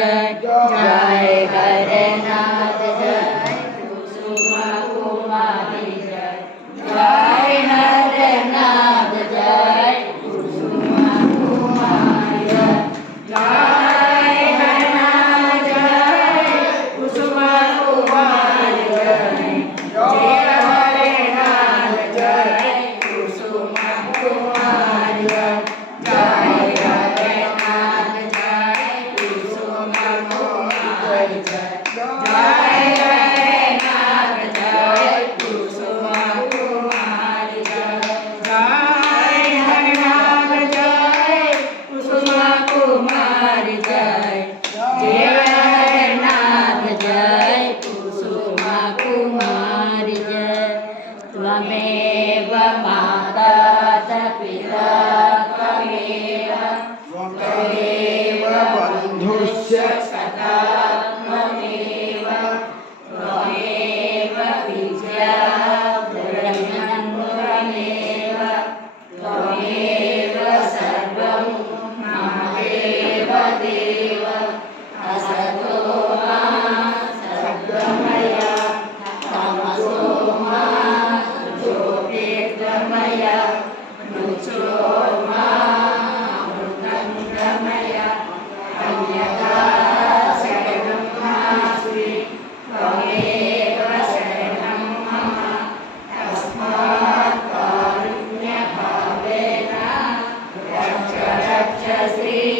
जय जय हरनाथ जय कुसुमा कुमारी जय जय हरनाथ जय कुसुमा कुमारी जय जय हरनाथ जय कुसुमा कुमारी जय जय हरनाथ जय कुसुमा कुमारी जय जय हरनाथ जय कुसुमा कुमारी जय जय हरनाथ जय कुसुमा कुमारी जय जय हरनाथ जय कुसुमा कुमारी जय जय हरनाथ जय कुसुमा कुमारी जय त्वमेव माता च पिता त्वमेव बन्धुश्च सखा त्वमेव विद्या त्वमेव सर्वं महादेव देव असतो मा सद्गमय तमसो मा ज्योतिर्गमय मृत्योर्मामृतं गमय अन्यथा शरणं नास्ति त्वमेव शरणं मम तस्मात् कारुण्यभावेन रक्ष रक्ष श्री